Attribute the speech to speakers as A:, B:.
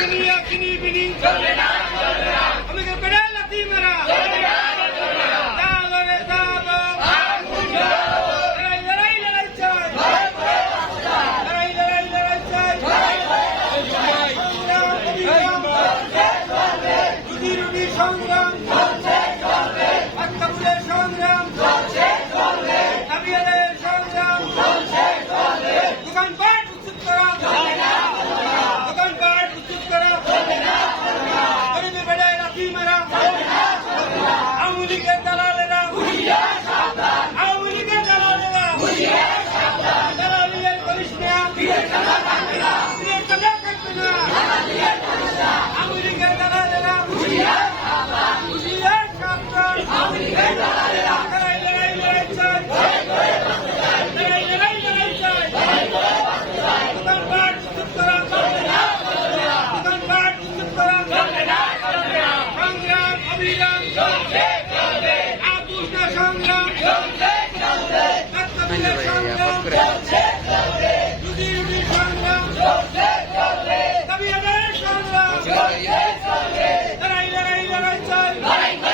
A: কিনি কিনি বিনি আমাকে করে লাথি মারা চালো রে চালো লড়াই লড়াই লড়াই চাই লড়াই লড়াই লড়াই চাই রুটি রুটি সংগ্রাম দালালেরা দালালিয়ার করিস না করে।